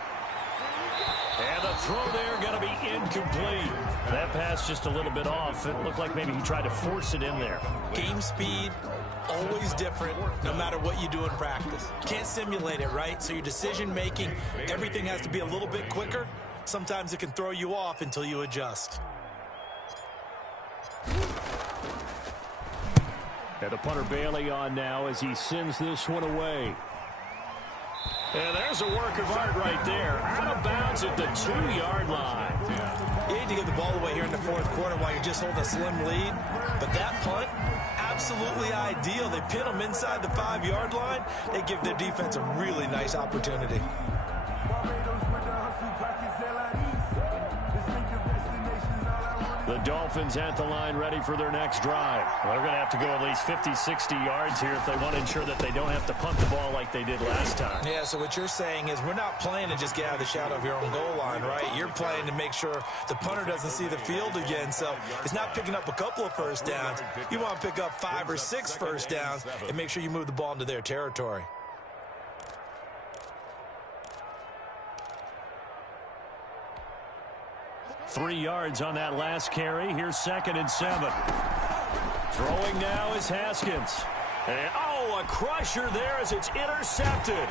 And the throw there going to be incomplete. That pass just a little bit off. It looked like maybe he tried to force it in there. Game speed, always different, no matter what you do in practice. Can't simulate it, right? So your decision-making, everything has to be a little bit quicker. Sometimes it can throw you off until you adjust. And the punter Bailey on now as he sends this one away. And there's a work of art right there. Out of bounds at the 2-yard line. You hate to give the ball away here in the 4th quarter while you're just holding a slim lead. But that punt, absolutely ideal. They pin them inside the 5-yard line. They give their defense a really nice opportunity. The Dolphins at the line ready for their next drive. Well, they're going to have to go at least 50, 60 yards here if they want to ensure that they don't have to punt the ball like they did last time. Yeah, so what you're saying is we're not playing to just get out of the shadow of your own goal line, right? You're playing to make sure the punter doesn't see the field again. So it's not picking up a couple of first downs. You want to pick up 5 or 6 first downs and make sure you move the ball into their territory. Three yards on that last carry. Here's 2nd and 7. Throwing now is Haskins. And, oh, a crusher there as it's intercepted.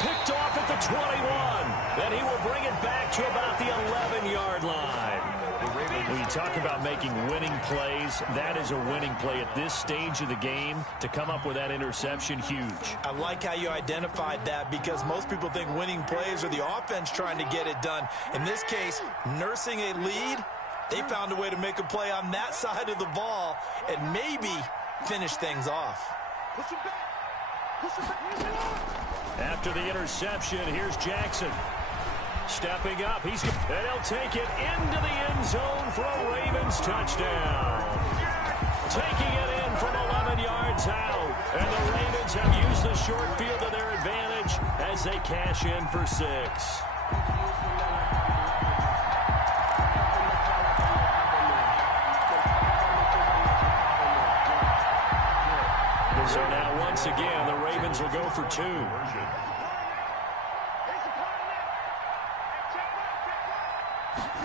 Picked off at the 21. And he will bring it back to about the 11-yard line. When you talk about making winning plays, that is a winning play at this stage of the game. To come up with that interception, huge. I like how you identified that because most people think winning plays are the offense trying to get it done. In this case, nursing a lead, they found a way to make a play on that side of the ball and maybe finish things off. Push it back. After the interception, here's Jackson. Stepping up, and he'll take it into the end zone for a Ravens touchdown. Taking it in from 11 yards out. And the Ravens have used the short field to their advantage as they cash in for 6. So now, once again, the Ravens will go for 2.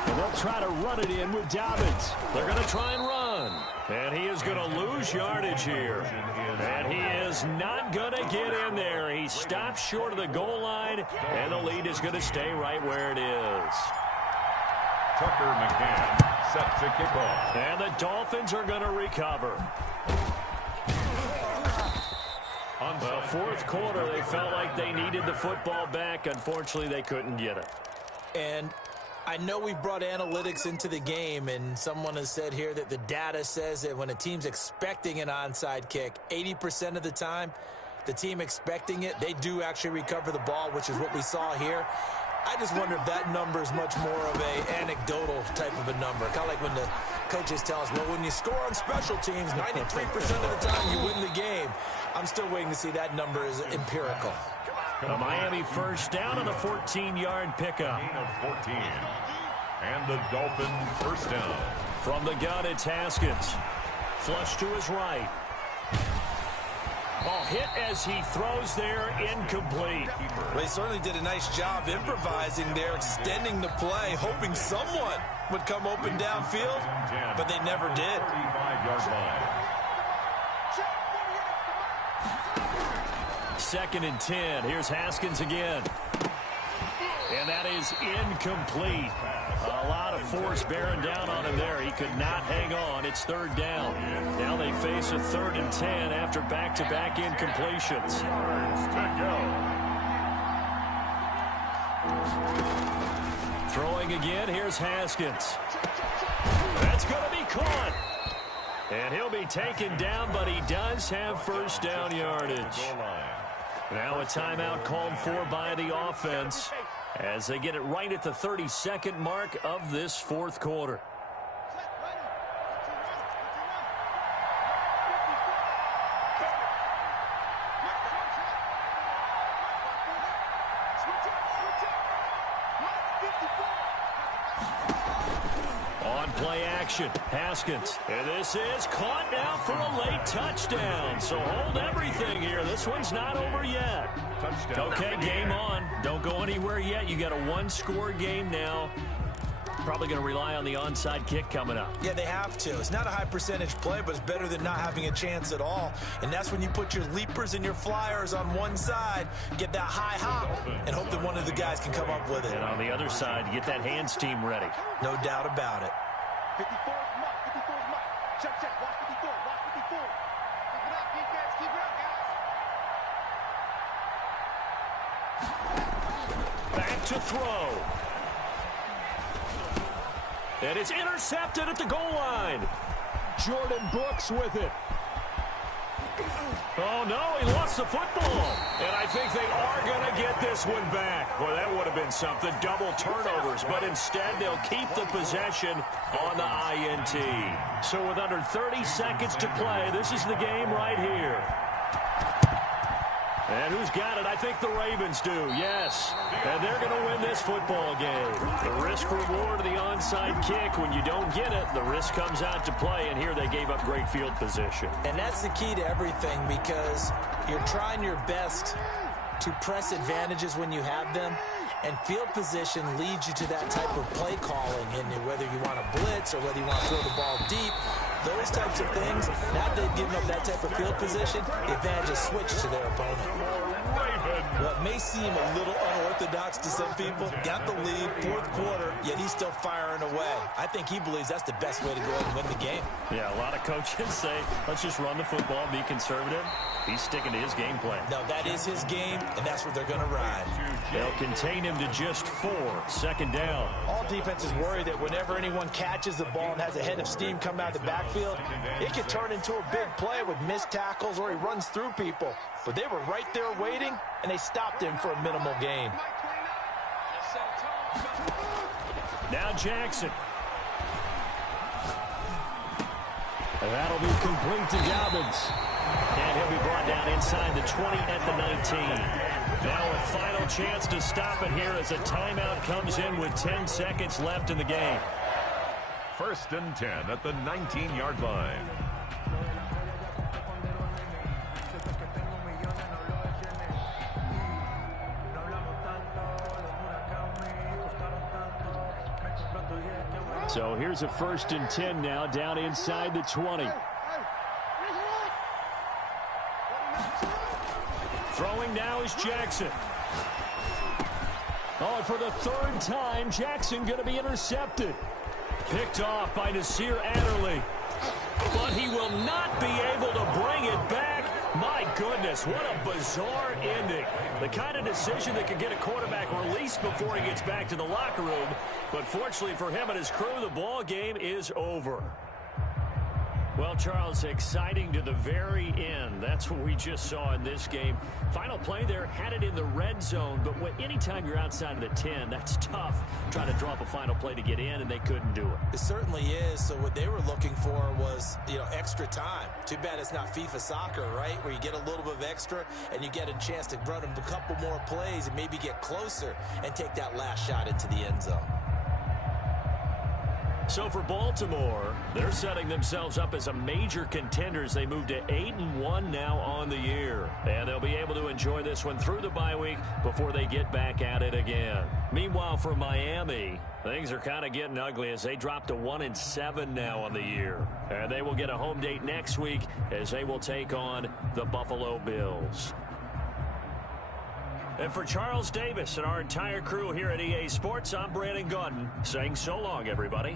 And they'll try to run it in with Dobbins. They're going to try and run. And he is going to lose yardage here. And he is not going to get in there. He stops short of the goal line, and the lead is going to stay right where it is. Tucker McCann set to kick off. And the Dolphins are going to recover. Well, fourth quarter, they felt like they needed the football back. Unfortunately, they couldn't get it. And I know we brought analytics into the game, and someone has said here that the data says that when a team's expecting an onside kick, 80% of the time, the team expecting it, they do actually recover the ball, which is what we saw here. I just wonder if that number is much more of a anecdotal type of a number. Kind of like when the coaches tell us, well, when you score on special teams, 93% of the time you win the game. I'm still waiting to see that number is empirical. A Miami first down on a 14-yard pickup. Gain of 14. And the Dolphins first down. From the gun, it's Haskins. Flush to his right. Ball hit as he throws there, incomplete. Well, they certainly did a nice job improvising there, extending the play, hoping someone would come open downfield, but they never did. 35-yard line. 2nd and 10. Here's Haskins again. And that is incomplete. A lot of force bearing down on him there. He could not hang on. It's 3rd down. Now they face a 3rd and 10 after back-to-back incompletions. Throwing again. Here's Haskins. That's going to be caught. And he'll be taken down, but he does have first down yardage. Now a timeout called for by the offense as they get it right at the 32nd mark of this fourth quarter. On play action, Haskins. And this is caught now for a late touchdown. So hold everything here. This one's not over yet. Okay, game on. Don't go anywhere yet. You got a one-score game now. Probably going to rely on the onside kick coming up. Yeah, they have to. It's not a high percentage play, but it's better than not having a chance at all. And that's when you put your leapers and your flyers on one side, get that high hop, and hope that one of the guys can come up with it. And on the other side, get that hands team ready. No doubt about it. 54 is Mike. 54 is Mike. Check, check. Watch 54. Watch 54. Keep it up, defense. Keep it up, guys. Back to throw. And it's intercepted at the goal line. Jordan Brooks with it. Oh, no, he lost the football. And I think they are going to get this one back. Boy, that would have been something. Double turnovers. But instead, they'll keep the possession on the INT. So with under 30 seconds to play, this is the game right here. And who's got it? I think the Ravens do, yes. And they're going to win this football game. The risk-reward of the onside kick, when you don't get it, the risk comes out to play, and here they gave up great field position. And that's the key to everything, because you're trying your best to press advantages when you have them, and field position leads you to that type of play calling, and whether you want to blitz or whether you want to throw the ball deep, those types of things, now that they've given up that type of field position, the advantage is switched to their opponent. Well, it may seem a little unorthodox to some people. Got the lead, fourth quarter, yet he's still firing away. I think he believes that's the best way to go ahead and win the game. Yeah, a lot of coaches say, let's just run the football, be conservative. He's sticking to his game plan. No, that is his game, and that's what they're going to ride. They'll contain him to just 4. 2nd down. All defenses worry that whenever anyone catches the ball and has a head of steam come out of the backfield, it could turn into a big play with missed tackles or he runs through people. But they were right there waiting, and they stopped him for a minimal gain. Now Jackson. And that'll be complete to Dobbins. And he'll be brought down inside the 20 at the 19. Now a final chance to stop it here as a timeout comes in with 10 seconds left in the game. 1st and 10 at the 19-yard line. So here's a 1st and 10 now down inside the 20. Throwing now is Jackson. Oh, and for the 3rd time, Jackson going to be intercepted. Picked off by Nasir Adderley. But he will not be able to bring it back. My goodness, what a bizarre ending. The kind of decision that could get a quarterback released before he gets back to the locker room. But fortunately for him and his crew, the ball game is over. Well, Charles, exciting to the very end. That's what we just saw in this game. Final play there, had it in the red zone, but anytime you're outside of the 10, that's tough. Trying to draw up a final play to get in, and they couldn't do it. It certainly is. So what they were looking for was, extra time. Too bad it's not FIFA soccer, right, where you get a little bit of extra and you get a chance to run a couple more plays and maybe get closer and take that last shot into the end zone. So for Baltimore, they're setting themselves up as a major contender as they move to 8-1 now on the year. And they'll be able to enjoy this one through the bye week before they get back at it again. Meanwhile, for Miami, things are kind of getting ugly as they drop to 1-7 now on the year. And they will get a home date next week as they will take on the Buffalo Bills. And for Charles Davis and our entire crew here at EA Sports, I'm Brandon Gordon saying so long, everybody.